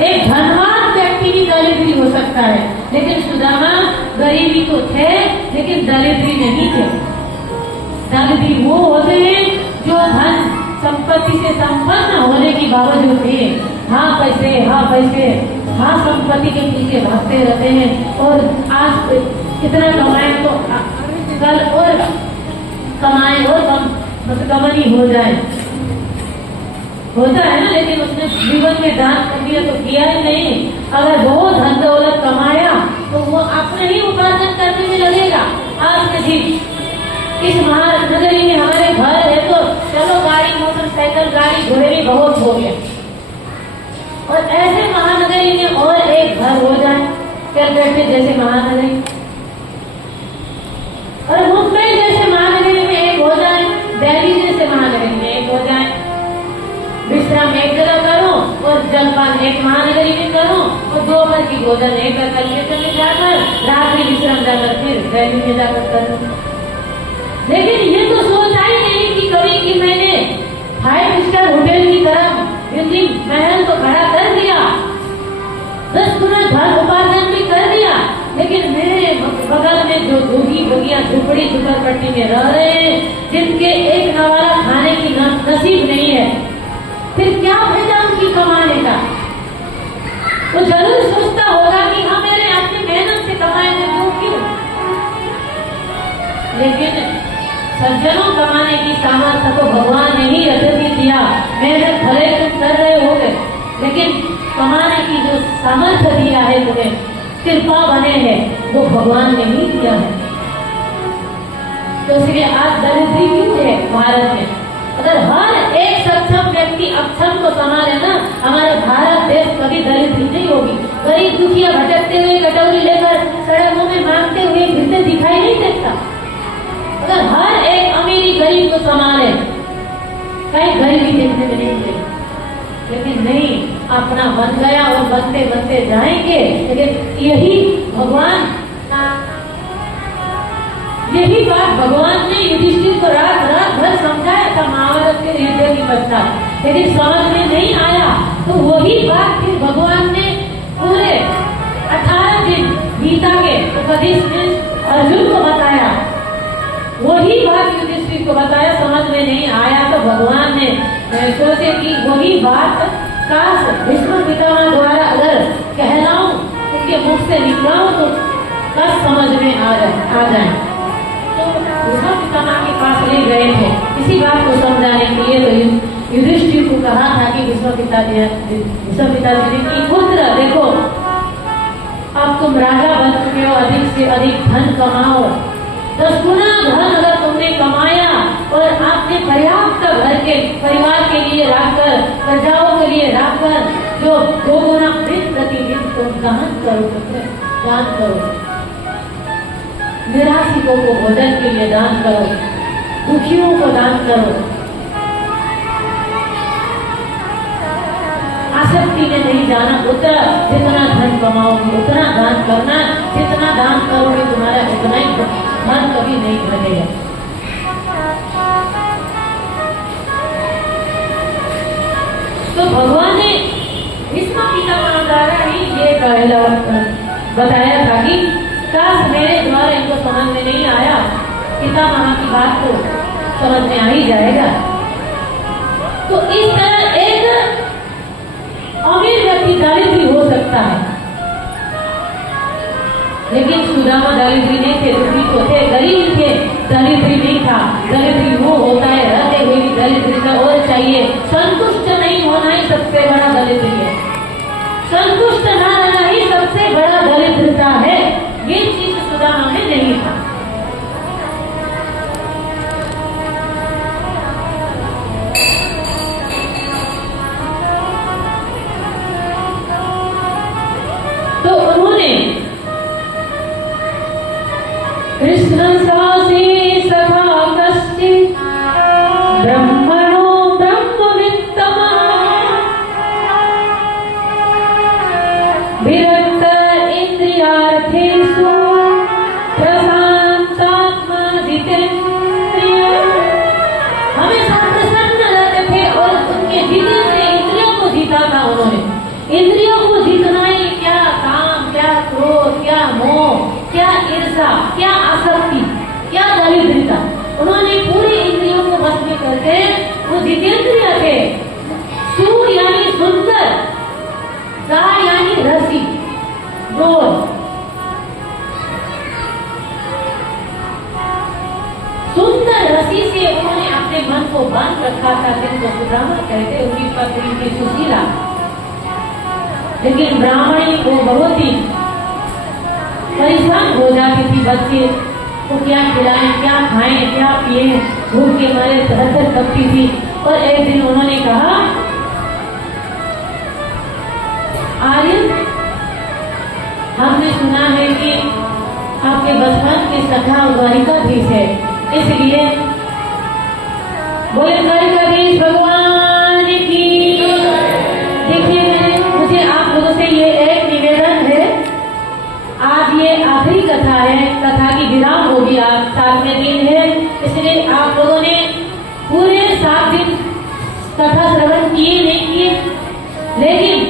एक धनवान व्यक्ति भी दरिद्री हो सकता है, लेकिन सुदामा गरीबी तो थे लेकिन दरिद्री नहीं थे। दरिद्री वो होते हैं जो धन संपत्ति से संपन्न होने की बावजूद भी हाँ पैसे हाँ संपत्ति के पीछे भागते रहते हैं और आज कितना कमाए तो कल और कमाए और कमनी हो जाए, होता है ना। लेकिन उसने जीवन में दान पुण्य तो किया ही नहीं। अगर बहुत धन दौलत कमाया तो वो अपने ही उपार्जन करने में लगेगा। आज के दिन इस महानगरी में हमारे घर है तो चलो गाड़ी मोटरसाइकिल गाड़ी घोड़े भी बहुत हो गया, और ऐसे महानगरी में और एक घर हो जाए कैलकाटा जैसे महानगरी, और मुंबई जैसे महानगरी में एक हो जाए, दिल्ली जैसे महानगरी में एक हो जाए। विश्राम एक जगह करो और जलपान एक महानगरी में करो और दोपहर की भोजन एक कलकत्ते में जाकर रात्रि विश्राम जाकर फिर दिल्ली में जाकर करो। लेकिन ये तो सोचा ही नहीं कि कभी कि मैंने 5 स्टार होटल की तरह बिल्डिंग महल तो खड़ा कर दिया, 10 गुना धन उपार्जन भी कर दिया, लेकिन मेरे बगल में जो झुग्गी बगिया झुपड़ी झुपड़पट्टी में रह रहे हैं जिनके एक नवाला खाने की नसीब नहीं है, फिर क्या फायदा उनकी कमाने का। तो जरूर सोचता होगा कि हाँ मेरे अपनी मेहनत से कमाए थे क्यों। लेकिन सज्जनों कमाने की सामर्थ्य को भगवान ने ही अत्यधिक दिया। मेहनत भले तुम कर रहे हो लेकिन कमाने की जो सामर्थ्य दिया है तुम्हें, कृपा बने हैं, वो भगवान ने ही दिया है। तो इसलिए आज दरिद्री क्यों है भारत में? अगर हर एक सक्षम व्यक्ति अक्षम को संभाले ना, हमारे भारत देश कभी दरिद्री नहीं होगी। गरीब दुखिया भटकते हुए कटोरी लेकर सड़कों में मांगते हुए फिरते दिखाई नहीं देता। अगर हर एक अमीरी गरीब को संभाले कहीं गरीबी देखने में नहीं मिलेगी। लेकिन नहीं, अपना बन गया और बनते बनते जाएंगे। लेकिन यही बात भगवान ने युधिष्ठिर को रात भर समझाया था महाभारत के युद्ध की पश्चात, लेकिन समझ में नहीं आया। तो वही बात फिर भगवान ने पूरे 18 दिन गीता के उपदेश में अर्जुन को बताया। वही बात युधिष्ठिर को बताया, समझ में नहीं आया तो भगवान ने सोचे कि वही बात काश भीष्म पितामह द्वारा अगर कहलाऊं, उनके मुख से निकलाऊं तो काश समझ में आ जाए। तो भीष्म पितामह के पास ले गए थे इसी बात को समझाने के लिए। तो युधिष्ठिर को कहा था कि भीष्म पिताजी ने कि पुत्र देखो, अब तुम राजा बन चुके हो, अधिक से अधिक धन कमाओ। 10 गुना धन अगर तुमने कमाया और आपने पर्याप्त घर के परिवार के लिए रखकर, प्रजाओं के लिए रखकर जो 2 गुना प्रतिदिन तुम दान करो, निराश्रितों को भोजन के लिए दान करो, दुखियों को दान करो। आसक्ति में नहीं जाना, उतना जितना धन कमाओगे उतना दान करना, जितना दान करोगे तुम्हारा उतना ही धन कभी नहीं घटेगा। तो भगवान ने भीष्म पितामह द्वारा ही ये बताया था कि काश मेरे द्वारा इनको समझ में नहीं आया, पितामह की बात को समझ में आ ही जाएगा। तो इस तरह एक अमीर व्यक्ति दरिद्री हो सकता है, लेकिन सुदामा दरिद्री नहीं थे, दुखी तो थे, गरीब थे, दरिद्री नहीं था। दरिद्री वो होता है रहते हुए भी दरिद्री का और चाहिए। संतुष्ट नहीं होना ही सबसे बड़ा दरिद्री है। संतुष्ट न रहना ही सबसे बड़ा दरिद्रता है। ये चीज सुदामा में नहीं था। तो उन्होंने कृष्ण सासी सखा कश्चित् ब्रह्मणो ब्रह्मवित्तमः विरक्त इंद्रियार्थेषु प्रशांतात्मा जितेन्द्रिय। हमेशा प्रसन्न रहते थे और उनके जितेंद्रिय इंद्रियों को जीता था। उन्होंने इंद्रियों को ब्राह्मण कहते उनकी पत्नी थी सुशीला, लेकिन ब्राह्मणी को बहुत ही परेशान हो जाती थी। बच्चे को क्या खिलाएं, क्या खाएं, क्या पिए, भूख के मारे थर-थर कांपती थी। और एक दिन उन्होंने कहा, आर्यन, हमने सुना है कि आपके बचपन के सखा द्वारिकाधीश है, इसलिए बोले द्वारिकाधीश भगवान की। देखिए, मुझे आप लोगों से ये एक निवेदन है, आज ये आखिरी कथा है, कथा की विराम होगी, आज 7वें दिन है, इसलिए आप लोगों ने पूरे 7 दिन कथा श्रवण किए नहीं किए, लेकिन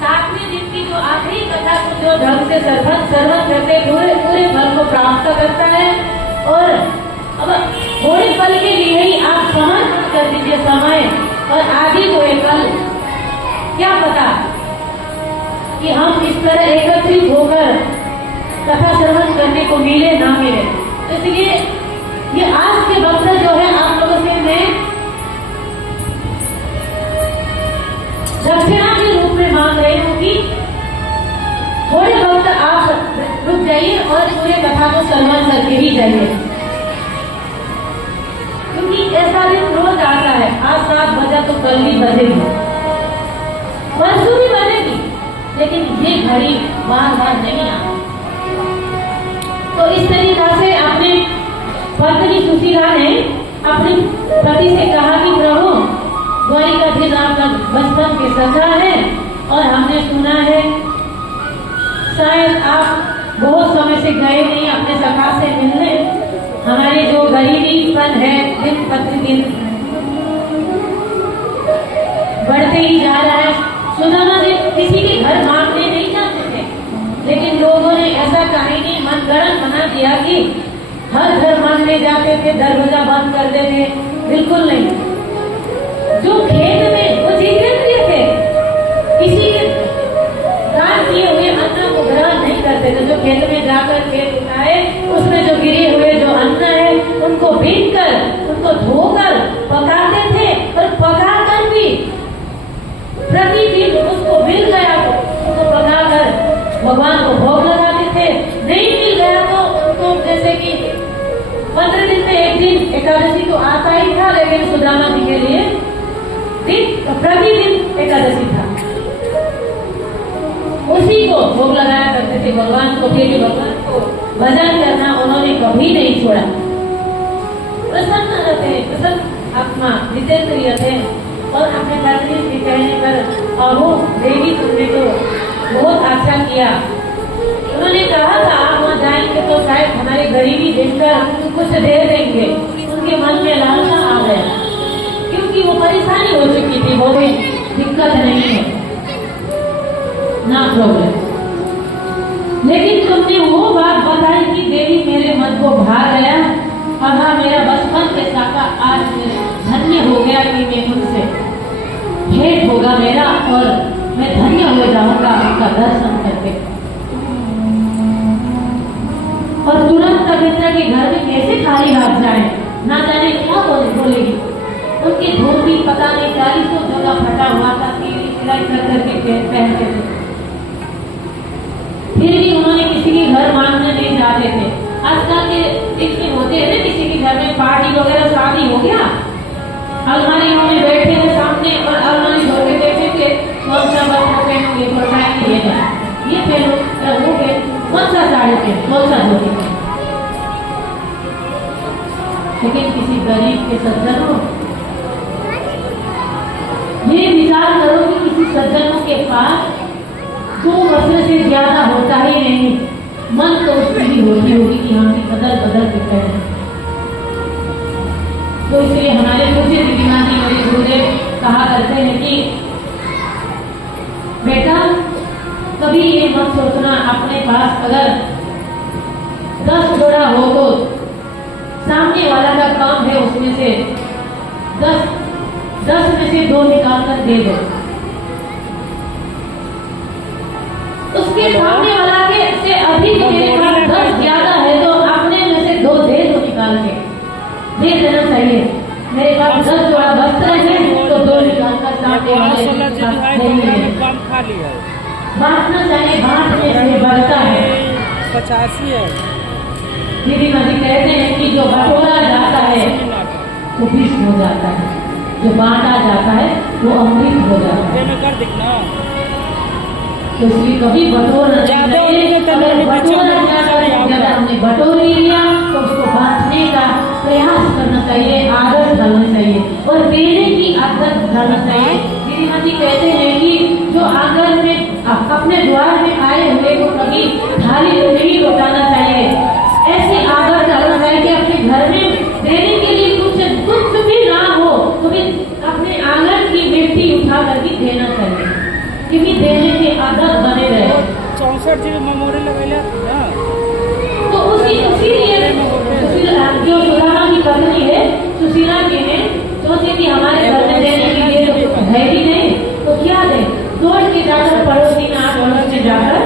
7वें दिन की जो आखिरी कथा को जो ढंग से श्रवण करते पूरे पूरे फल को प्राप्त करता है। और अब थोड़े पल के लिए ही आप समर्पण कर दीजिए समय और आगे को कल, क्या पता कि हम इस तरह एकत्रित होकर कथा श्रवण करने को मिले ना मिले। इसलिए ये आज के वक्त जो है आप लोगों से मैं दक्षिणा के रूप में मांग रही हूँ कि थोड़े वक्त आप रुक जाइए और पूरे कथा को श्रवण करके ही जाइए, क्योंकि ऐसा दिन रोज आता है। आज 7 बजा तो कल भी बजेगी, परसों भी बजेगी, लेकिन ये घड़ी बार बार नहीं आती। तो इस तरीका से अपने पत्नी सुशीला ने अपने पति से कहा कि प्रभु, द्वारिकाधीश आपका बचपन के सखा है और हमने सुना है शायद आप बहुत समय से गए नहीं अपने सखा से मिलने, हमारे जो गरीबीपन है दिन प्रतिदिन बढ़ते ही जा रहा है। सुदामा जी किसी के घर मांगने नहीं जाते थे, लेकिन लोगों ने ऐसा कहानी मनगढ़ंत बना दिया कि हर घर मांगने जाते थे, दरवाजा बंद कर देते। बिल्कुल नहीं, जो खेत में वो जितेंद्रिय थे, किसी के दान किए हुए अन्न को ग्रहण नहीं करते थे। जो खेत में जाकर खेत उठाए, उसमें जो गिरे हुए जो अन्न है उनको बीन कर, उनको धोकर पकाते थे, और पकाकर भी प्रतिदिन उसको मिल गया तो उसको पकाकर भगवान को भोग लगाते थे। नहीं मिल गया तो उनको, जैसे कि 15 दिन में एक दिन एकादशी तो आता ही था, लेकिन सुदामा जी के लिए प्रतिदिन एकादशी था, उसी को भोग लगाया करते थे भगवान को। फिर भगवान को भजन करना उन्होंने कभी नहीं छोड़ा। प्रसन्न रहते, प्रसन्न आत्मा, जितेंद्रिय थे। और अपने पत्नी के कहने पर, अहो देवी तुमने तो बहुत अच्छा किया। उन्होंने कहा था आप वहाँ जाएंगे तो शायद हमारी गरीबी देखकर कुछ दे देंगे। उनके मन में लालसा आ गया, क्योंकि वो परेशानी हो चुकी थी, वो भी दिक्कत नहीं है ना प्रॉब्लम। लेकिन तुमने वो बात बताई कि देवी मेरे मन को भा गया, कहा मेरा बचपन के साका आज धन्य हो गया कि मैं उनसे भेंट होगा मेरा, और मैं धन्य हो जाऊंगा उनका दर्शन करके। और तुरंत कविता के घर में कैसे खाली हाथ जाए, ना जाने क्या बोलेगी। उनकी धोती पता नहीं 40 जगह फटा हुआ था, सिलाई कर करके पहनते थे। फिर भी उन्होंने किसी के घर मांगने नहीं जाते थे। आजकल के देखने होते हैं ना, किसी के घर में पार्टी वगैरह शादी हो गया, अलमारी उन्होंने बैठे थे सामने और अलमारी धो के देखे थे, कौन सा बच्चा पहनोगे, बताएंगे ये पहनो, वो कौन सा साड़ी पहनो, कौन सा धोती पहनो। लेकिन किसी गरीब के सज्जनों, ये विचार करो कि किसी सज्जनों के पास 2 वस्त्र से ज्यादा होता ही नहीं, मन तो उसकी भी होती होगी कि हम बदल बदल के पहने। तो इसलिए हमारे पूज्य दिव्यमानी मेरे गुरुदेव कहा करते हैं कि बेटा कभी ये मत सोचना अपने पास अगर 10 जोड़ा हो तो सामने वाला का काम है उसमें से 10 में से 2 निकाल कर दे दो। उसके सामने वाला के से अभी मेरे पास 10 ज्यादा है तो अपने में से 2 दे दो, निकाल के दे देना चाहिए। मेरे पास 10 जोड़ा वस्त्र है तो बांटने वाले नहीं है। खाली है, बांटना चाहिए, बांटने से बढ़ता है। 85 है। दीदी जी कहते हैं कि जो बटोरा जाता है वो विष हो जाता है, जो बांटा जाता है वो अमृत हो जाता है। में कर दिखना तो इसलिए कभी बटोरना चाहिए। अगर हमने बटोर लिया तो उसको बांटने का प्रयास करना चाहिए, आदत डालना चाहिए और देने की आदत डालना चाहिए। दीदी जी कहते हैं कि जो आंगन में अपने द्वार में आए हुए को कभी थाली तो नहीं लौटाना चाहिए। ऐसी आदत डालना चाहिए कि अपने घर में देने के लिए कुछ भी ना हो तो भी अपने आंगन की मिट्टी उठा करके देना चाहिए, क्योंकि देने की आदत बने रहे। 64 जी मेमोरी लगेगा तो उसीलिए जो सुदामा की पत्नी है सुशीला जी ने सोचे कि हमारे घर में देने के लिए तो है ही नहीं, तो क्या दे, तोड़ के जाकर पड़ोसी में आठ पड़ोस में जाकर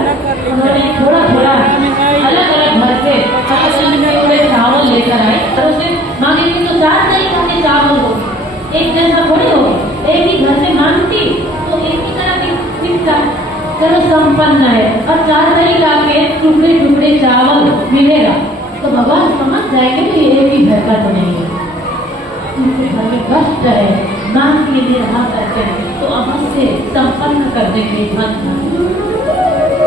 उन्होंने थोड़ा थोड़ा अलग अलग भर के थोड़े चावल लेकर आए और उसे मांगेंगे तो 4 तरीका के चावल हो, एक जैसा थोड़े हो, एक ही घर से मांगती तो एक ही तरह की मिलता, चलो संपन्न है और 4 तरीका के टुकड़े टुकड़े चावल मिलेगा तो भगवान समझ जाएंगे कि ये भी घर का तो नहीं है, उनके घर में कष्ट है, मांग के लिए रहा करते हैं तो अवश्य संपन्न कर देंगे धन।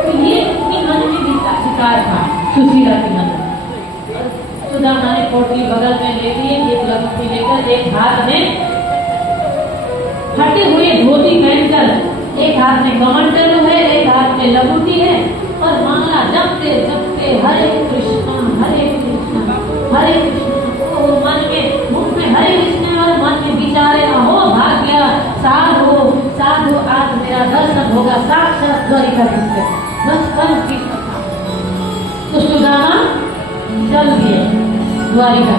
तो ये अपनी मन में भी शिकार था सुशीला के मन में। सुदामा ने पोटली बगल में ले ली, एक लकड़ी लेकर एक हाथ में फटे हुए धोती पहनकर, एक हाथ में कमंडल है, एक हाथ में लबूटी है और माला जपते जपते हरे कृष्णा हरे कृष्णा हरे कृष्णा। तो मन में मुख में हरे कृष्ण और मन में विचारे हो भाग्य साधु साधु आज मेरा दर्शन होगा साक्षात द्वारिकाधीश, बस कल की कथा। तो सुदामा चल दिए द्वारिका।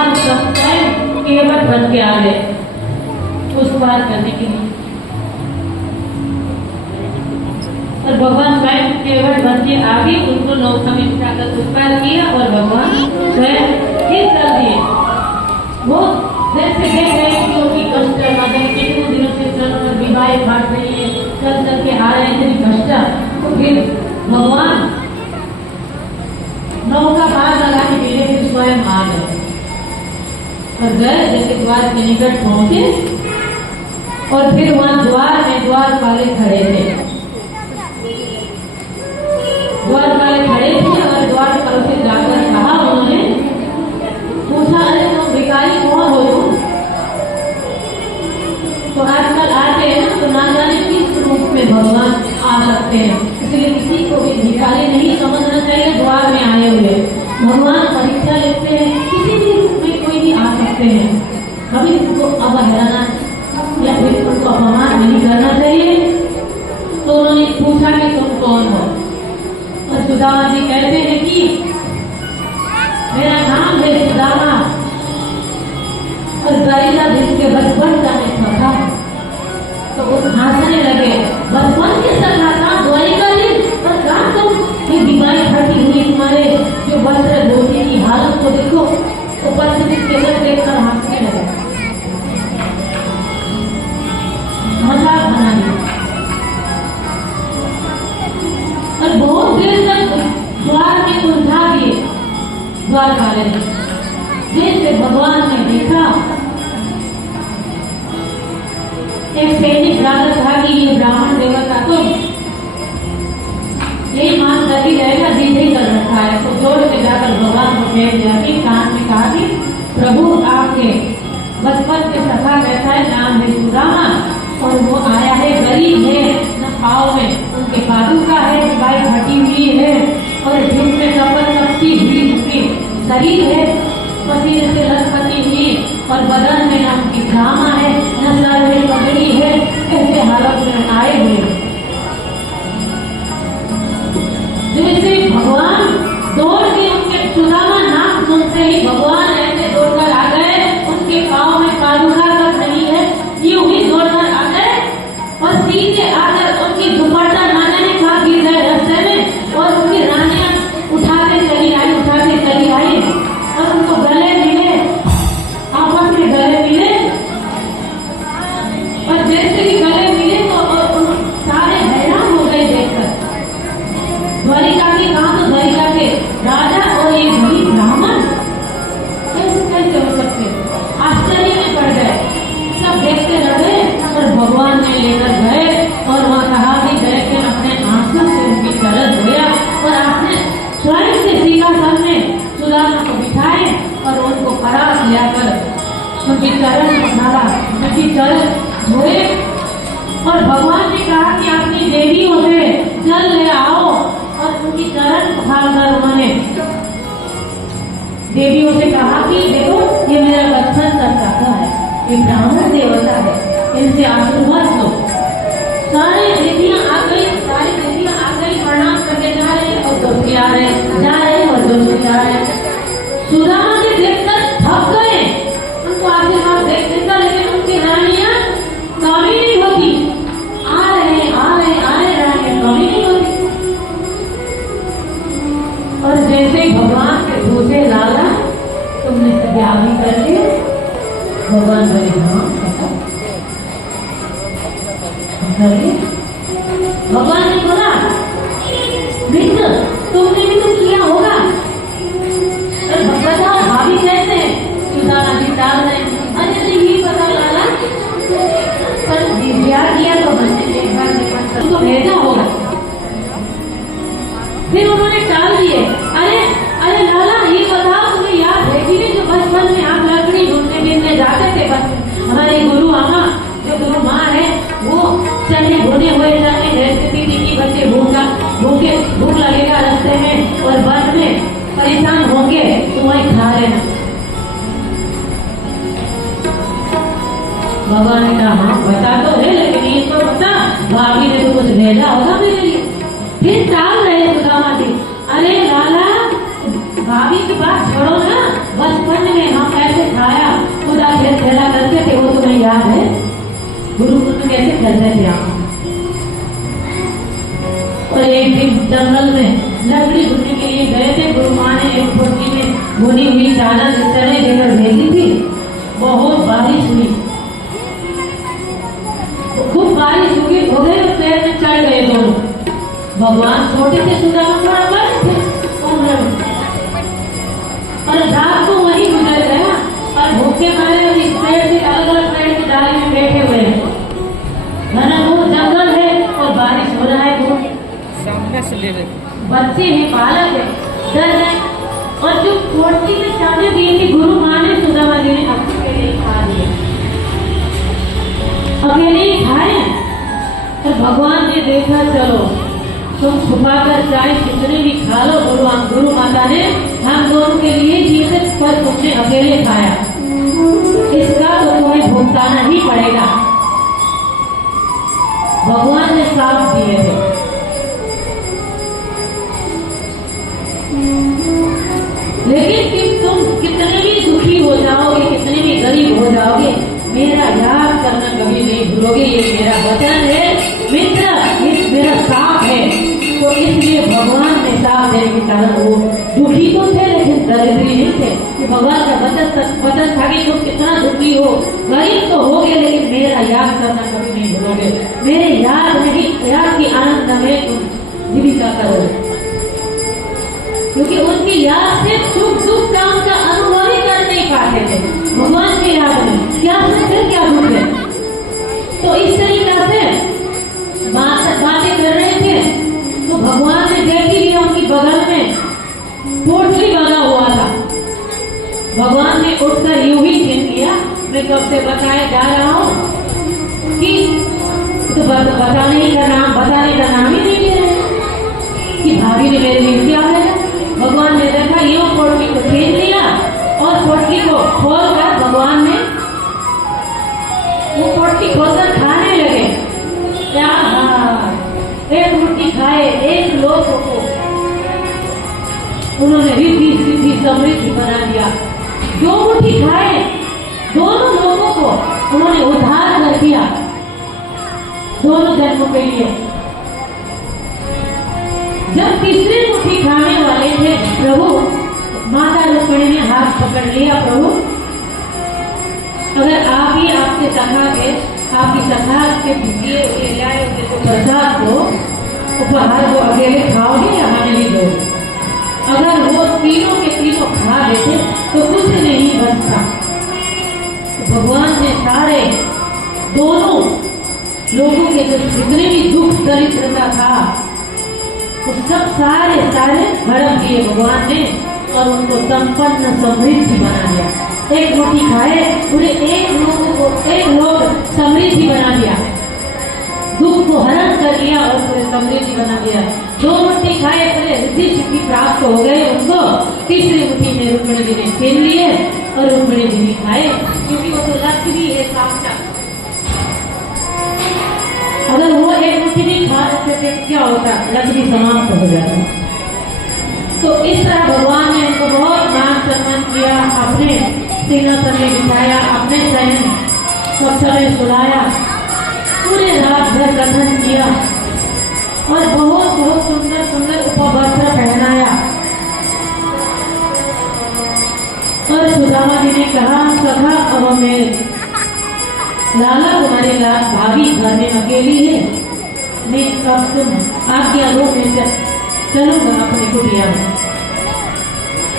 भगवान स्वयं केवट बन के आ गए उसको पार करने के लिए। और भगवान स्वयं केवट बन के आगे उनको नौका में बिठाकर उस पार किया और भगवान स्वयं फिर चल दिए। वो जैसे देख रहे कि उनकी कष्ट माता कितने दिनों से चल विवाह बांट रही है, चल चल के आ रहे हैं इतनी कष्ट, तो फिर भगवान नौका पार लगाने के लिए फिर स्वयं आ गए और गए जैसे द्वार के निकट पहुंचे और फिर वहां द्वार में द्वारपाल खड़े थे। द्वारपाल खड़े थे और द्वारपाल से जाकर कहा, उन्होंने पूछा, अरे तुम भिखारी कौन हो तुम? तो आजकल आते हैं ना, तो ना जाने किस रूप में भगवान आ सकते हैं, इसलिए किसी को भी भिखारी नहीं समझना चाहिए। द्वार में आए हुए भगवान परीक्षा लेते हैं, किसी भी रूप में कोई भी आ सकते हैं, कभी उनको अवहेलना या फिर उनको अपमान नहीं करना चाहिए। तो उन्होंने पूछा कि तुम कौन हो? और सुदामा जी कहते हैं कि मेरा नाम है सुदामा और गरिला जिसके बचपन का मैं था। तो वो हंसने लगे, बचपन के सखा था द्वारिकाधीश, पर कहाँ तुम ये बीमारी फटी हुई तुम्हारे जो वस्त्र धोती की हालत को देखो। तो पंचदीप केवल देखकर हंसने लगे, मजाक बना दिया। और बहुत देर तक द्वार में उलझा दिए द्वारपाल ने। जैसे भगवान ने देखा, एक सैनिक जाकर कहा कि ये ब्राह्मण देवता तो यही मान कर ही रहेगा, जिद ही कर रखा है। तो जोड़ के जाकर भगवान को कह दिया कि कान में कहा कि प्रभु आपके बचपन के सखा कहता है नाम है सुदामा और वो आया है, गरीब है, न पाँव में उनके पादुका है, गाय फटी हुई है और धूप में कपड़ कपटी हुई उनकी शरीर है, पसीने से लथपथी हुई और बदन में न उनकी जामा है, न सर में पगड़ी है, ऐसे हालत में आए हुए। जैसे भगवान दौड़ के उनके सुदामा नाम सुनते ही भगवान ऐसे दौड़कर आ गए, उनके पाँव में पादुका तक नहीं है, यूं ही दौड़कर आ गए और सीधे आकर उनकी दुपट्टा नाना ने खा गिर गए रास्ते में और उनकी रानियां उठाते चली आई और उनको गले मिले, आपस में गले मिले। और जैसे ही गले मिले तो सारे हैरान हो गए देखकर, द्वारिका के कहा तो द्वारिका के राजा और ये गरीब ब्राह्मण कैसे हो सकते, आश्चर्य में पड़ गए। सब देखते रहे और भगवान ने लेकर गए और वहाँ कहा कि गए कि अपने आंसू से उनकी चरण धोया और आपने स्वयं से सिंहासन में सुदामा को बिठाए और उनको परात लाकर उनकी चरण पखारा, उनकी चरण धोए और भगवान ने कहा कि अपनी देवियों से जल ले आओ और उनकी चरण पखारकर उन्होंने देवियों से कहा कि देखो ये मेरा बचपन का सखा है, ये ब्राह्मण देवता है, इनसे आशीर्वाद लो। सारी देवियां आ गई प्रणाम करने जा रहे हैं और दोस्ती आ रहे हैं, जा रहे हैं और दोस्ती आ रहे हैं। सुदामा जी देखकर थक गए उनको आशीर्वाद देखने का, लेकिन उनकी रानियां कमी नहीं होती, आ रहे रानियां कमी नहीं होती। और जैसे भगवान के पूछे लाला तुमने ब्याह भी कर लिया, भगवान बोले हाँ भगवान ने बोला मित्र तुमने भी तो किया होगा। और बताओ भाभी कैसे सुदामा जी डाल रहे, अरे नहीं ये पता लाला पर ब्याह किया तो बच्चे एक बार उनको भेजा होगा। फिर उन्होंने टाल दिए, अरे लाला ये बताओ तुम्हें याद है कि जो बचपन में आप लकड़ी ढूंढने गिरने जाते थे, हमारी गुरु अम्मा जो गुरु माँ है वो चने भुने हुए चने भेजती थी कि बच्चे भूख लगेगा रास्ते में और वन में परेशान होंगे तो वही खा लेना। भगवान ने कहा हाँ बता तो है, लेकिन ये तो बता भाभी ने तो कुछ भेजा होगा मेरे लिए। फिर टाल रहे सुदामा जी, अरे लाला भाभी की बात छोड़ो ना, बचपन में हम कैसे खाया खुदा खेल खेला करते थे, वो तुम्हें याद है? गुरुकुल में कैसे खेलते थे हम। और एक दिन जंगल में लकड़ी ढूंढने के लिए गए थे। गुरु माँ ने एक पोटली में भुनी हुई चादर चने देकर भेजी थी। बहुत बारिश हुई, खूब बारिश हुई, हो गई और पैर में चढ़ गए दोनों। भगवान छोटे से सुदामा थोड़ा बड़े थे और रात को वहीं गुजर गया और भूखे मारे इस पेड़ से अलग अलग पेड़ की डाली में बैठे हुए हैं। घना घोर जंगल है और बारिश हो रहा है। सामने से ले रहे बच्चे हैं, बालक है, डर गए और जो पोटली में चादर दी थी गुरु माँ ने सुदामा जी ने अपने लिए खा लिए। अकेले ही खाए और भगवान ने देखा, चलो तुम छुपा कर चाहे कितने भी खा लो, गुरु माता ने हम दोनों के लिए जीवित पर तुमने अकेले खाया, इसका तो तुम्हें भुगताना ही पड़ेगा। भगवान ने साफ दिए थे। लेकिन कि तुम कितने भी दुखी हो जाओगे, कितने भी गरीब हो जाओगे, मेरा याद करना कभी नहीं भूलोगे। ये मेरा वचन है मित्र, ये मेरा साथ है। तो इसलिए भगवान ने साथ देने के कारण वो दुखी तो थे लेकिन दरिद्री नहीं थे। कि भगवान का वचन था कि तुम कितना दुखी हो, गरीब तो हो गए, लेकिन मेरा याद करना कभी नहीं भूलोगे। मेरे याद की आनंद में तुम जीविका करो, क्योंकि उनकी याद से सुख दुख का उनका अनुभव ही कर नहीं पाते थे। भगवान की याद में क्या सुख है क्या दुख है। तो इस तरीका से बातें कर रहे थे तो भगवान ने देख लिया उनकी बगल में पोटली बना हुआ था। भगवान ने उठकर यूं ही छीन लिया। मैं कब से बताए जा रहा हूँ कि तो बताने का नाम ही नहीं ले रहे कि भाभी ने मेरे लिए क्या है। भगवान ने देखा, यूं पोटली को छीन लिया और पोटली को खोलकर भगवान ने वो पोटली खोलकर खाने लगे। क्या एक रोटी खाए, एक लोगों को उन्होंने रिद्धि सिद्धि समृद्धि बना दिया। दो मुट्ठी खाए, दोनों लोगों को उन्होंने उद्धार कर दिया, दोनों जन्मों के लिए। जब तीसरी मुट्ठी खाने वाले थे, प्रभु माता रुक्मिणी ने हाथ पकड़ लिया, प्रभु अगर आप ही आपके सखा के आपकी सखा के दिए ले आए तो प्रसाद को उपहार को अकेले खाओगे या हमें भी दो। अगर वो तीनों के तीनों खा लेते तो कुछ नहीं बचता। तो भगवान ने सारे दोनों लोगों के जो जितने भी दुख दरिद्रता था वो सब सारे हड़प दिए भगवान ने और उनको संपन्न समृद्धि बना दिया। एक रोटी खाए पूरे एक लोग समृद्धि बना दिया, दुख को हरण कर लिया और पूरे समृद्धि बना दिया। दो रोटी खाए पूरे रिद्धि सिद्धि प्राप्त हो गए उनको। तीसरी मुट्ठी में रुक्मिणी जी ने छीन लिए और रुक्मिणी जी ने खाए, क्योंकि वो तो लक्ष्मी है साक्षात। अगर वो एक मुट्ठी नहीं खा सकते थे क्या होता, लक्ष्मी समाप्त हो जाता। तो इस तरह भगवान ने उनको बहुत मान सम्मान किया, अपने सिंहासन में बिठाया, अपने शयन कक्ष में सुलाया, पूरे रात भर कथन किया और बहुत बहुत सुंदर सुंदर उपवस्त्र पहनाया। और सुदामा जी ने कहा, सखा अब मैं लाला तुम्हारे भाभी घर में अकेली है, मैं कब तुम आज्ञा लो मैं चलूंगा अपनी कुटिया में।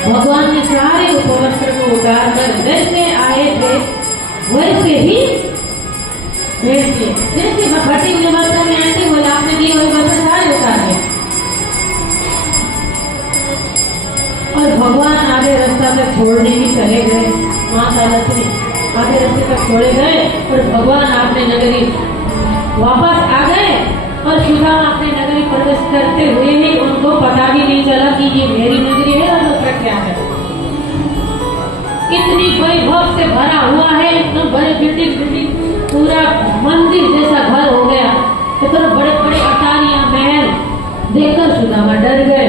भगवान ने सारे उपवस्त्र को उतार कर जैसे आए थे वैसे ही भेज दिए। जैसे भट्टी के वस्त्र में आए थे वो आपने दिए वही वस्त्र सारे उतार दिए। और भगवान आगे रास्ता तक छोड़ने ही चले गए। माता लक्ष्मी आगे रास्ते तक छोड़े गए और भगवान अपने नगरी वापस आ गए। और सुदामा अपने नगरी प्रवेश करते हुए ही उनको पता भी नहीं चला कि ये मेरी नगरी है और दूसरा क्या है। इतनी वैभव से भरा हुआ है, इतना बड़े बिल्डिंग पूरा मंदिर जैसा घर हो गया। इतना बड़े बड़े अटारियां महल देखकर सुदामा डर गए।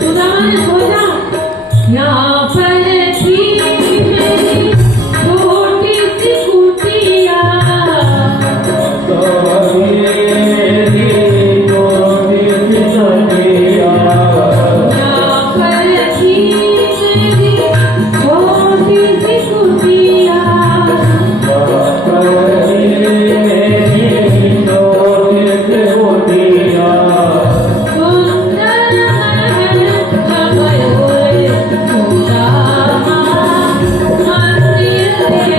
सुदामा ने सोचा यहाँ पर थी मेरी छोटी सी कुटिया, यहाँ पर थी मेरी छोटी सी कुटिया, सुंदर महल कमल होए सुदामा, मंदिर देख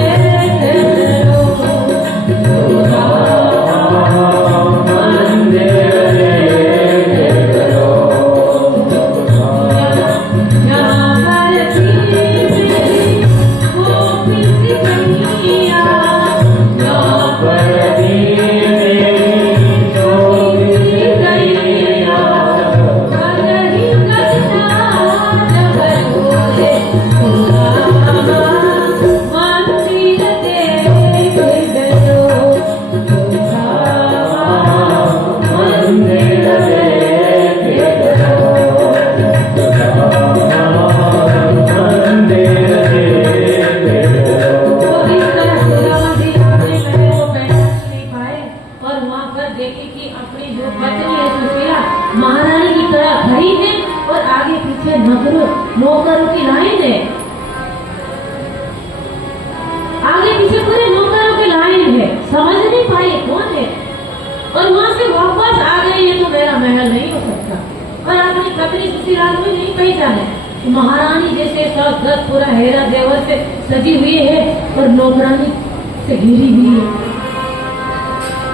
लो यहाँ पर थी मेरी छोटी सी कन्हैया, यहाँ पर थी मेरी छोटी सी कन्हैया, कलही कलना जबर बोले सुदामा, मंदिर देख लो सुदामा, मंदिर देख लो। तो इस तरह सुदामा जी अपने महल को बैठ नहीं पाए और वहां पर देखे कि अपनी जो पत्नी है सुशीला महारानी की तरह खड़ी है और आगे पीछे नौकरों की लाइन है, आगे पीछे पूरे नौकरों की लाइन है, समझ नहीं पाए कौन है और वहां से वापस आ गई है तो मेरा महल नहीं हो सकता और अपनी पत्नी सुशीला को नहीं पहचाने, महारानी जैसे सब दस पूरा हेरा जेवर से सजी हुई है और नौकरानी से घिरी हुई है।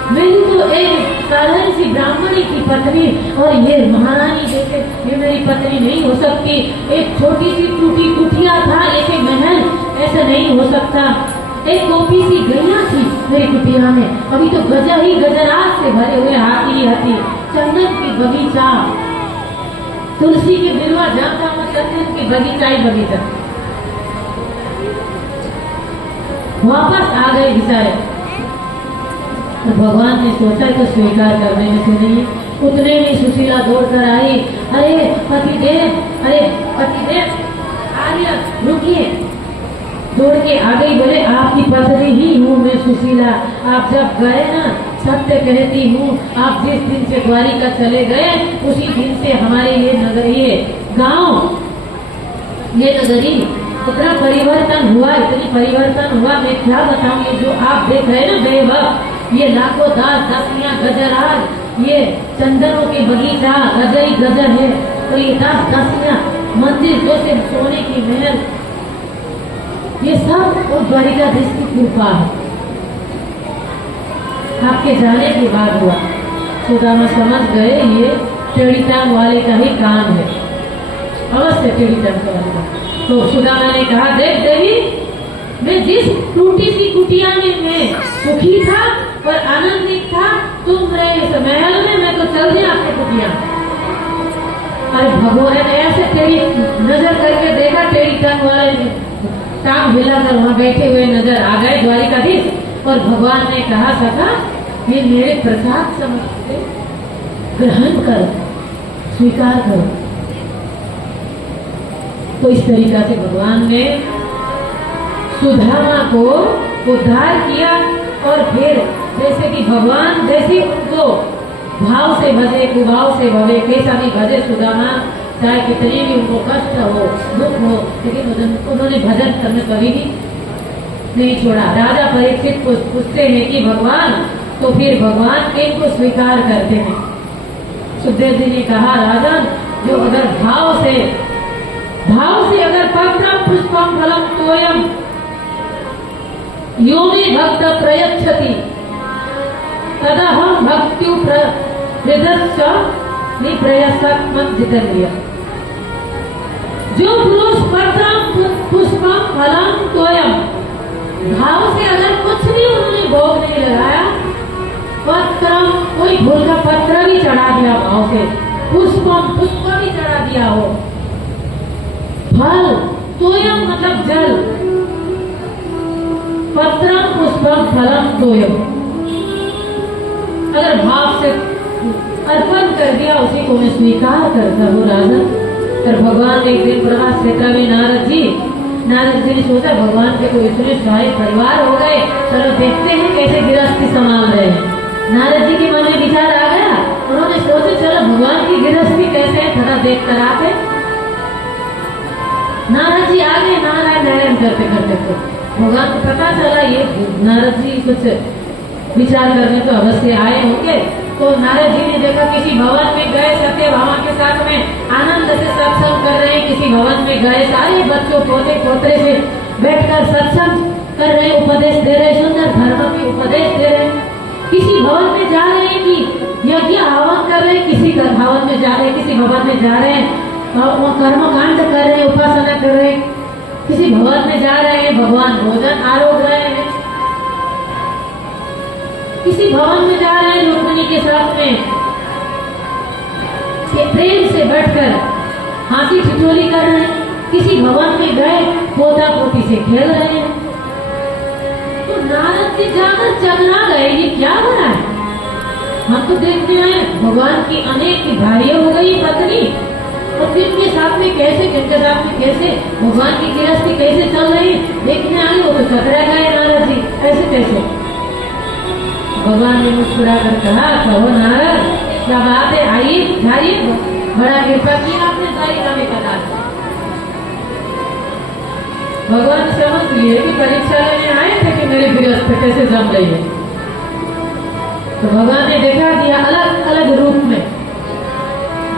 मेरी तो एक साधारण सी ब्राह्मणी की पत्नी और ये महारानी जैसे ये मेरी पत्नी नहीं हो सकती, एक छोटी सी टूटी कुटिया था ऐसे महल ऐसा नहीं हो सकता, एक गोपी सी गैया थी मेरी कुटिया में, अभी तो गजर ही गजरात से भरे हुए हाथी हाथी, चंदन की बगीचा, तुलसी की बिलवा जाता हुआ चंदन की बगीचा ही बगीचा। वापस आ गए बेचारे तो भगवान ने सोचा तो स्वीकार करने में से नहीं, उतने में सुशीला दौड़ कर आई, अरे पतिदेव, अरे पतिदेव, आर्य रुकिए, दौड़ के आ गई, बोले आपकी पत्नी ही हूँ मैं सुशीला, आप जब गए ना सत्य कहती हूँ, आप जिस दिन से द्वारिका चले गए उसी दिन से हमारे ये नगरी गांव ये नगरी इतना परिवर्तन हुआ, इतनी परिवर्तन हुआ, मैं क्या बताऊँ, ये जो आप देख रहे हैं ना बेवक, ये लाखों दास दासियां गजराज, ये चंदनों के बगीचा गजर ही गजर है, तो ये दास दासियां मंदिर जो से सोने की महल, ये सब उस द्वारिकाधीश की कृपा है। आपके जाने के बाद हुआ, सुदामा समझ गए ये टेढ़ी टांग वाले का ही काम है, अवश्य टेढ़ी टांग वाले का। तो सुदामा ने कहा, देख देवी, मैं जिस टूटी सी कुटिया में मैं सुखी था और आनंदित था, तुम रहे इस महल में, मैं तो चल दिया आपके कुटिया। अरे भगवान ने ऐसे टेढ़ी नजर करके देखा, टेढ़ी टांग वाले टांग हिलाकर वहां बैठे हुए नजर आ गए द्वारिकाधीश, और भगवान ने कहा, सखा ये मेरे प्रसाद समझते, ग्रहण करो, स्वीकार करो। तो इस तरीका से भगवान ने सुदामा को उद्धार किया और फिर जैसे कि भगवान जैसे उनको भाव से भजे, कुभाव से भवे, कैसा भी भजे सुदामा, चाहे कितनी भी उनको कष्ट हो, दुख हो, लेकिन उन्होंने भजन करने कभी भी नहीं छोड़ा। राजा परीक्षित को पूछते हैं कि भगवान, तो फिर भगवान इनको स्वीकार करते हैं। सुखदेव जी ने कहा, राजन, जो अगर भाव से अगर पत्रम पुष्पम फलम तोयम यो मे भक्त प्रयच्छति तदा हम भक्त्यु प्रयस्क जितेंद्रिय। जो पुरुष पत्रम पुष्पम फलम तोयम, भाव से अगर कुछ भी उन्होंने भोग नहीं लगाया, पत्रम कोई फूल का पत्र भी चढ़ा दिया भाव से, पुष्पम पुष्प भी चढ़ा दिया हो, फल तोयम मतलब जल, पत्रम पुष्पम फलम तोयम। अगर भाव से अर्पण कर दिया उसी को मैं स्वीकार करता हूँ राजा। पर भगवान ने एक दिन प्रभास क्षेत्र में नारद जी ने सोचा भगवान के तो इतने सारे परिवार हो गए, चलो देखते हैं कैसे गृहस्थी संभाल रहे हैं। नारद जी के मन में विचार आ गया, उन्होंने सोचा चलो भगवान की गृहस्थी कैसे है थोड़ा देख कर आते। नारद जी आगे नारायण नारायण करते करते तो भगवान को पता चला ये नारद जी कुछ विचार करने तो अवश्य आए होंगे। तो नारद जी ने देखा किसी भवन में गए, सत्यभामा के साथ में आनंद से सत्संग कर रहे हैं। किसी भवन में गए, सारे बच्चों पोते पोतरे से बैठकर सत्संग कर रहे, उपदेश दे रहे, सुंदर धर्म के उपदेश दे रहे। किसी भवन में जा रहे हैं कि यज्ञ हवन कर रहे, किसी भवन में जा रहे, किसी भवन में जा रहे हैं और वो कर्म कांड कर रहे, उपासना कर रहे। किसी भवन में जा रहे हैं, भगवान भोजन आरोग रहे हैं। किसी भवन में जा रहे हैं, रुक्मिणी के साथ में प्रेम से बैठकर हंसी ठिठोली कर रहे हैं। किसी भवन में गए, पोता पोती से खेल रहे हैं। तो नारद जी जाकर चकरा गए, ये क्या हो रहा है? हम तो देखते आए भगवान की अनेक भाइयों हो गई पत्नी, और किनके साथ में कैसे, किनके साथ में कैसे भगवान की गृहस्थी कैसे चल रही है देखने आए, वो तो चकरा गए नारद जी, ऐसे कैसे? भगवान ने मुस्कुरा कर कहा, कहो नारद क्या बात है, आइए आइए, बड़ा कृपा किया आपने द्वारिका में कहा। भगवान समझ लिए कि परीक्षा लेने आए थे कि मेरी गृहस्थ कैसे जम रही है। तो भगवान ने देखा दिया अलग अलग रूप में,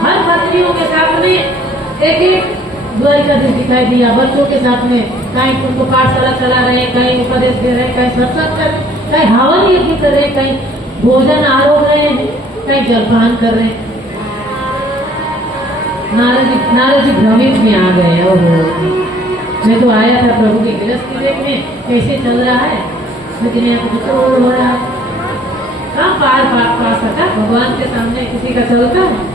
हर पत्नियों के साथ में एक एक द्वारिकाधीश दिखाई दिया। बच्चों के साथ में कहीं उनको पाठशाला चला रहे, कहीं उपदेश दे रहे, कहीं सत्संग कर रहे, कहीं हवन यज्ञ कर रहे, कहीं भोजन आरोग रहे हैं, कहीं जलपान कर रहे। नारद जी भ्रमित में आ गए। और मैं तो आया था प्रभु की गृहस्थी देखने कैसे चल रहा है, लेकिन यहाँ तो कुछ और हो रहा है। कहाँ पार पा सका भगवान के सामने किसी का चलता है?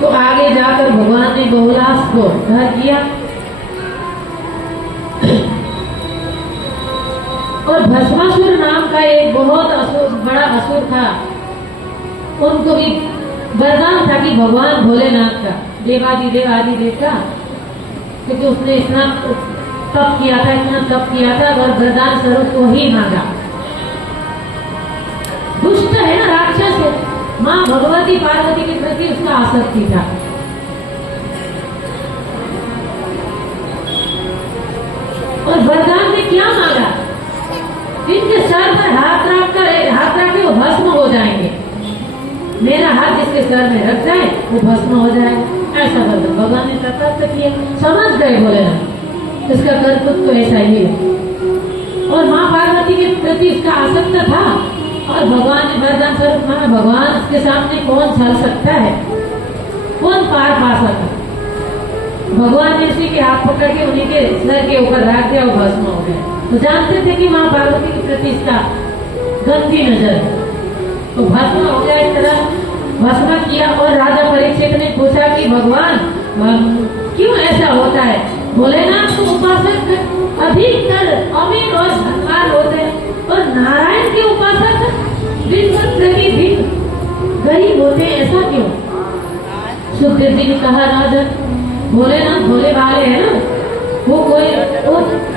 तो आगे जाकर भगवान ने बहुलास को घर किया और भस्मासुर नाम का एक बहुत बड़ा असुर था। उनको भी वरदान था कि भगवान भोलेनाथ का, देवादिदेव आदिदेव का, क्योंकि उसने इतना तप किया था, इतना तप किया था और वरदान स्वरूप को ही मांगा। दुष्ट है ना, राक्षस है, माँ भगवती पार्वती के प्रति उसका आसक्ति था। और वरदान ने क्या मांगा? इनके सर पर हाथ रख के वो भस्म हो जाएंगे। मेरा हाथ जिसके सर में रख जाए वो भस्म हो जाए, ऐसा वरदान भगवान ने तथास्थ किया। समझ गए भोलेनाथ इसका कर्तव्य तो ऐसा ही है। और माँ पार्वती के प्रति इसका आसक्त था और भगवान ने वरदान स्वरूप माना, भगवान के सामने कौन चल सकता है, कौन पार पा सकता? भगवान ने उसी के हाथ पकड़ के उन्हीं के सर के ऊपर रख दिया और भस्म हो गया। तो जानते थे कि माँ पार्वती के प्रति इसका गंदी नजर है, तो भस्म हो गया। इस तरह भस्म किया और राजा परीक्षित ने पूछा कि भगवान क्यों ऐसा होता है? भोलेनाथ को उपासक अधिकतर अमीर और धनवान होते हैं और नारायण के उपासक दिन भर प्रतिदिन गरीब होते हैं, ऐसा क्यों? सुखदेव जी ने कहा, राजा भोलेनाथ भोले वाले है ना, वो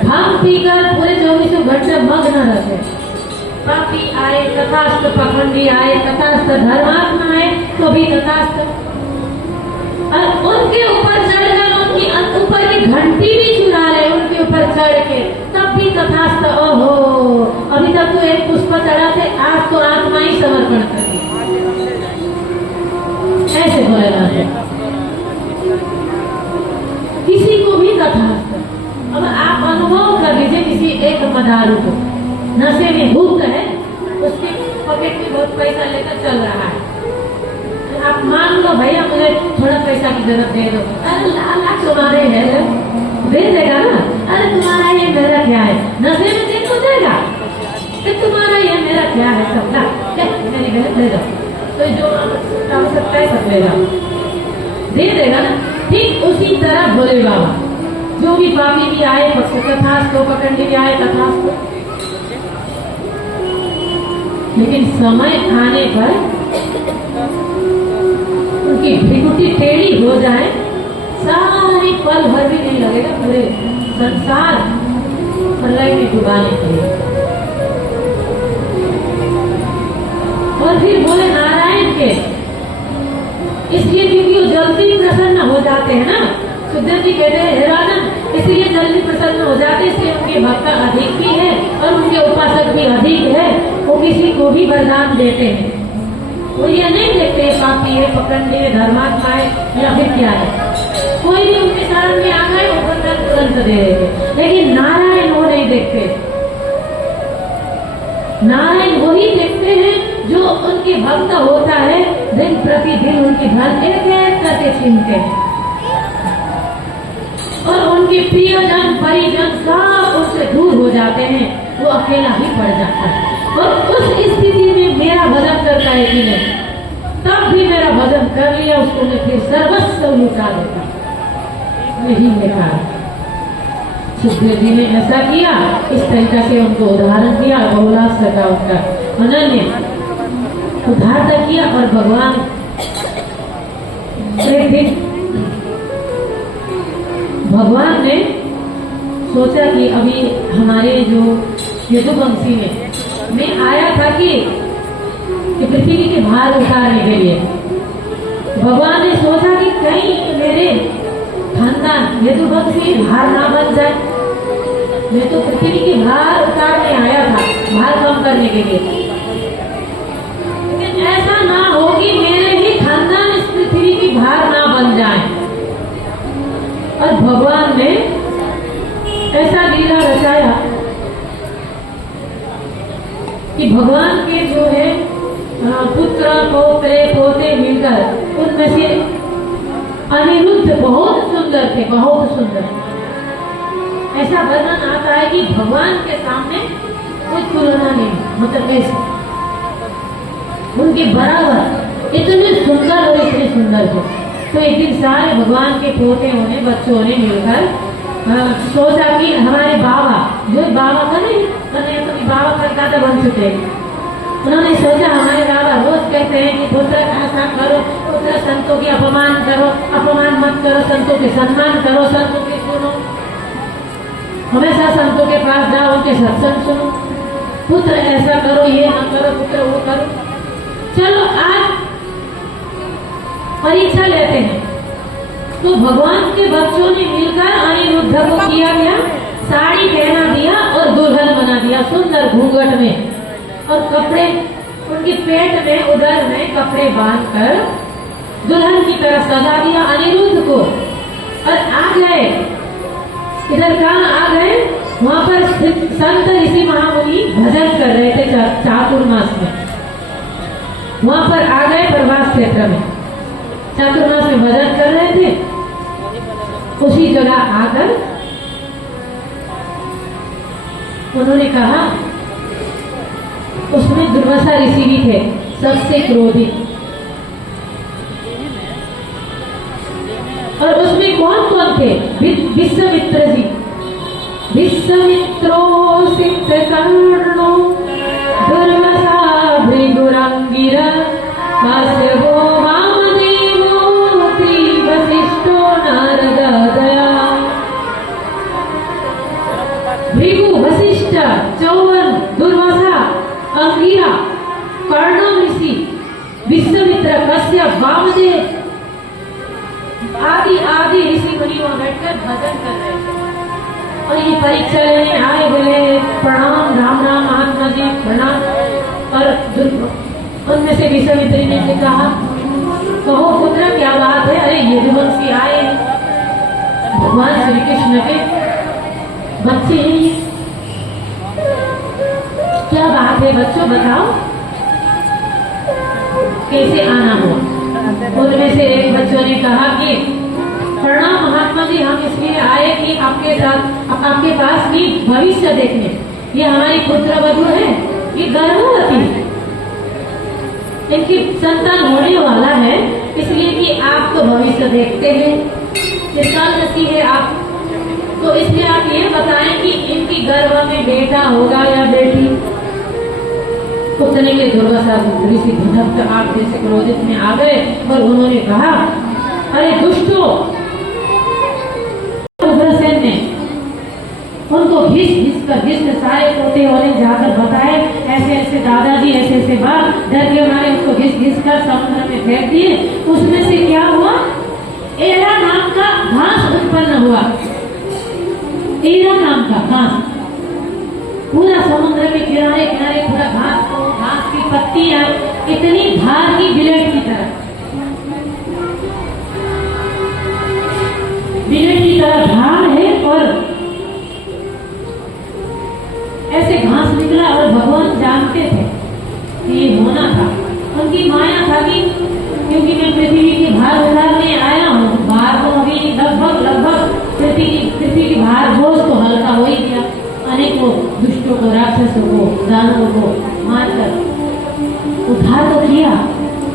भांग पीकर पूरे 24 घंटे मग्न रहते। पापी आए तथास्थ, पखंडी आए तथास्थ, धर्मात्मा आए तो भी तथास्थ। और उनके ऊपर चढ़कर उनकी ऊपर की घंटी भी चुरा ले, उनके ऊपर चढ़ के तब भी तथास्थ। ओहो, अभी तक तो एक पुष्प चढ़ा थे, आज तो आत्मा ही समर्पण कर दी। ऐसे भोलेनाथ किसी को भी तथास्थ। अब आप अनुभव कर लीजिए किसी एक मदारू को, नशे में भूत है, उसके पॉकेट में बहुत पैसा लेकर चल रहा है। आप मान लो भैया मुझे थोड़ा पैसा की जरूरत दे दो, अरे लाख तुम्हारे है, दे देगा ना? अरे तुम्हारा ये मेरा क्या है? नशे में दे तो देगा, तुम्हारा ये मेरा क्या है? सब मेरी बहन दे दो, तो जो आवश्यकता है सब लेगा, दे देगा ना। ठीक उसी तरह भोले बाबा जो भी भी पापी भी आए तथास्तु, पकड़ने भी आए तथास्तु। लेकिन समय आने पर उनकी भृकुटी टेढ़ी हो जाए, सारी पल भर भी नहीं लगेगा पूरे संसार प्रलय में डुबाने के लिए। और फिर बोले नारायण के, इसलिए क्योंकि वो जल्दी प्रसन्न हो जाते हैं ना। सुखदेव जी कहते हैं हे राजन, इसलिए जल्दी प्रसन्न हो जाते, इसलिए उनके भक्त अधिक भी है और उनके उपासक भी अधिक है। वो किसी को भी वरदान देते हैं, वो ये नहीं देखते पापी है, पकड़ने है, धर्मात्मा है या फिर क्या है। कोई भी उनके शरण में आ गए वो वरदान तुरंत दे देंगे। लेकिन नारायण वो नहीं देखते। नारायण वही देखते हैं जो उनके भक्त होता है, दिन प्रतिदिन उनकी धन एक एक करके छीनते हैं और उनके प्रियजन परिजन सब उससे दूर हो जाते हैं, वो अकेला ही पड़ जाता है। और उस स्थिति में मेरा भजन करता है कि नहीं, तब भी मेरा भजन कर लिया, उसको मैं फिर सर्वस्व लुटा देता। नहीं लिखा सुखदेव जी ने ऐसा किया, इस तरीका से उनको उदाहरण दिया। बहुलास का उनका अनन्य उद्धार तक किया। और भगवान एक दिन भगवान ने सोचा कि अभी हमारे जो यदुवंशी में आया था कि पृथ्वी के भार उतारने के लिए। भगवान ने सोचा कि कहीं मेरे खानदान यदुवंशी भार ना बन जाए। मैं तो पृथ्वी के भार उतारने आया था, भार कम करने के लिए, लेकिन ऐसा ना हो कि मेरे ही खानदान इस पृथ्वी की भार ना बन जाए। और भगवान ने ऐसा लीला रचाया कि भगवान के जो है पुत्र पौत्रे पोते मिलकर उनमें से अनिरुद्ध बहुत सुंदर थे, बहुत सुंदर। ऐसा वर्णन आता है कि भगवान के सामने कोई तुलना नहीं, मतलब ऐसे उनके बराबर इतने सुंदर और इतने सुंदर थे। तो एक दिन सारे भगवान के पोते होने बच्चों ने मिलकर सोचा कि हमारे बाबा, जो बाबा का नहीं तो बाबा का दादा बन चुके, उन्होंने सोचा हमारे बाबा रोज कहते हैं कि पुत्र ऐसा करो, पुत्र संतों की अपमान करो, अपमान मत करो, संतों के सम्मान करो, संतों के सुनो, हमेशा संतों के पास जाओ, उनके सत्संग सुनो। पुत्र ऐसा करो, ये ना करो, पुत्र वो करो। चलो आज परीक्षा लेते हैं। तो भगवान के बच्चों ने मिलकर अनिरुद्ध को किया गया, साड़ी पहना दिया और दुल्हन बना दिया सुंदर घूंघट में, और कपड़े उनके पेट में उदर में कपड़े बांधकर दुल्हन की तरह सजा दिया अनिरुद्ध को। और आ गए इधर, कहाँ आ गए, वहां पर संत ऋषि महामुनि भजन कर रहे थे चातुर्मास में। वहां पर आ गए प्रवास क्षेत्र में, चातुर्मास में भजन कर रहे थे। उसी जगह आकर उन्होंने कहा, उसमें दुर्वासा ऋषि भी थे, सबसे क्रोधित। और उसमें कौन कौन थे, विश्वामित्र जी, विश्वामित्रो सिद्धकर्णो दुर्वासा भृगुरंगिरा काश्यपो वामदेवो त्रिवशिष्ठो नारददया। भृगु, वशिष्ठ, चौवन, दुर्वासा, अंगिरा, कर्ण ऋषि, विश्वामित्र, कश्यप, वामदेव आदि आदि ऋषि मुनि वहां बैठकर भजन कर रहे थे। और ये परीक्षा लेने आए, बोले प्रणाम, राम राम महात्मा जी प्रणाम। और उनमें से विश्वामित्र ने कहा, कहो पुत्र क्या बात है। अरे यदुवंशी आए, भगवान श्री कृष्ण के बच्चे हैं, क्या बात है बच्चों बताओ, कैसे आना हो। उनमें से एक बच्चों ने कहा कि प्रणाम महात्मा जी, हम इसलिए आए कि आपके साथ आपके पास की भविष्य देखने। ये हमारी पुत्र वधू है, ये गर्भवती है, इनकी संतान होने वाला है, इसलिए कि आप तो भविष्य देखते हैं, कालदर्शी है आप, तो तो इसलिए आप ये बताएं कि इनकी गर्भ में बेटा होगा या बेटी। उतने में दुर्गा साहब ऋषि धनक आग जैसे क्रोधित में आ गए और उन्होंने कहा, अरे दुष्टों, उग्रसेन ने उनको घिस कर सारे पोते वाले जाकर बताए, ऐसे ऐसे दादाजी ऐसे ऐसे बात, डर के मारे उसको घिस कर समुद्र में फेंक दिए। उसमें से क्या हुआ, एरा नाम का घास उत्पन्न हुआ। एरा नाम का घास पूरा समुद्र के किनारे किनारे पूरा घास की पत्तियां इतनी धार की बिलेट की तरह धार है और ऐसे घास निकला। और भगवान जानते थे कि ये होना था, उनकी माया था कि क्योंकि मैं पृथ्वी के भार उतारने आया हूँ, भार तो अभी लगभग पृथ्वी की भार बोझ तो हल्का हो ही गया। अनेकों दुष्टों को, राक्षसों को, दानवों को मारकर उद्धार तो किया,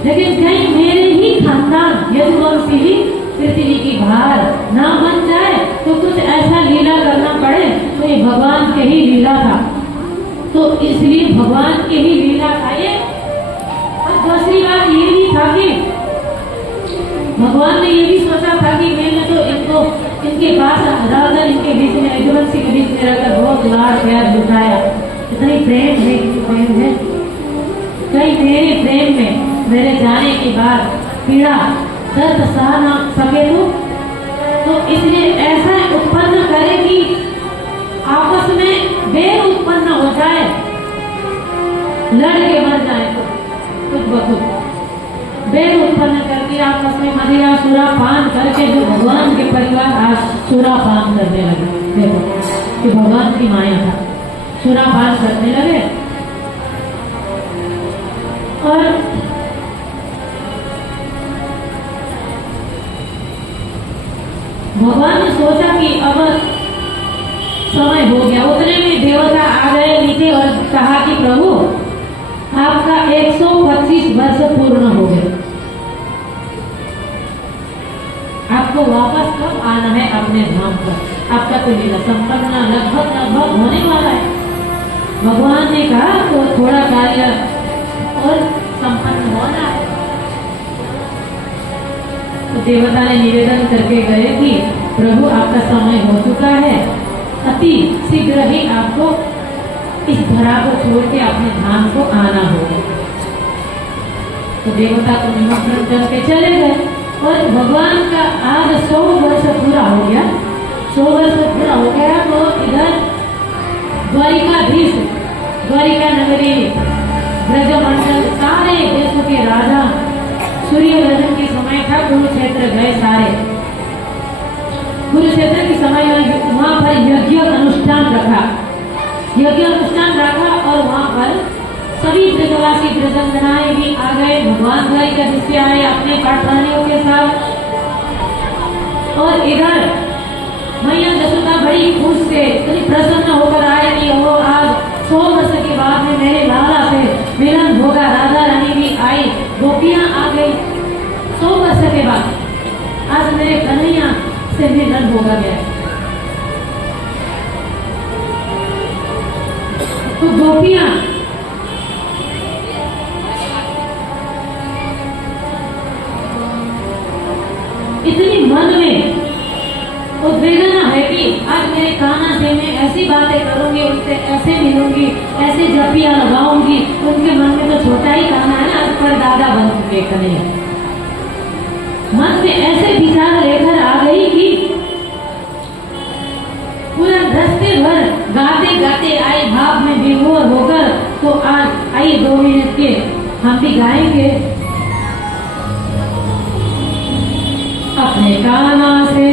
लेकिन कहीं मेरे ही खानदान यदुवंशी ही पृथ्वी की भार ना बन जाए, तो कुछ ऐसा लीला करना पड़े। तो ये भगवान के ही लीला था, तो इसलिए भगवान के ही लीला था ये। और दूसरी बात ये भी था कि भगवान ने ये भी सोचा था कि मैंने तो इनको इनके पास रहकर, इनके बीच में, यदुवंशी के बीच में रहकर बहुत लाड प्यार लुटाया। इतनी प्रेम है, प्रेम है, कहीं मेरे प्रेम में मेरे जाने के बाद पीड़ा दर्द सह ना सके तो इसलिए ऐसा उत्पन्न करे कि आपस में वेर उत्पन्न हो जाए, लड़ के मर जाए, तो खुद ब खुद वेर उत्पन्न करके आपस में मदिरा सुरा पान करके जो भगवान के परिवार आज सुरा पान करने लगे। देखो कि भगवान की माया था, सुरा पान करने लगे। और भगवान ने सोचा कि अब समय हो गया। उतने में देवता आ गए नीचे और कहा कि प्रभु, आपका 125 वर्ष पूर्ण हो गए, आपको वापस कब आना है अपने धाम पर? आपका तो लीला संपन्न लगभग होने वाला है। भगवान ने कहा तो थोड़ा कार्य और संपन्न होना है। तो देवता ने निवेदन करके गए कि प्रभु, आपका समय हो चुका है, अति शीघ्र ही आपको इस धरा को छोड़ के अपने धाम को आना होगा। तो देवता को निमंत्रण करके चले गए और भगवान का आज 100 वर्ष पूरा हो गया। 100 वर्ष पूरा हो गया तो इधर द्वारिकाधीश, द्वारिका नगरी, ब्रजमंडल, सारे देशों के राजा, सूर्यग्रहण के समय था, कुरुक्षेत्र गए सारे। कुरुक्षेत्र के समय वहां पर यज्ञ अनुष्ठान रखा और वहां पर सभी ब्रजवासी ब्रजंगनाएं भी आ गए। भगवान द्वारिकाधीश से आए अपने पाटरानियों के साथ। और इधर मैया जसोदा बड़ी खुश से इतनी प्रसन्न होकर आए कि वो आज 100 वर्ष के बाद में मेरे लाला से मिलन होगा। राधा रानी भी आई, गोपियां आ गई। 100 वर्ष के बाद आज मेरे कन्हैया से मिलन होगा गया। तो गोपियां इतनी मन में उद्वेदना है कि आज मेरे कान्हा से मैं ऐसी बातें करूंगी, उनसे ऐसे मिलूंगी, ऐसे जपिया लगाऊंगी। उनके मन में तो छोटा ही कान्हा है ना, पर दादा बन चुके कन्हैया। मन में ऐसे विचार लेकर आ गई कि पूरा रास्ते भर गाते गाते आई, भाव में विभोर होकर। तो आज आई 2 मिनट के हम भी गाएंगे। अपने कान्हा से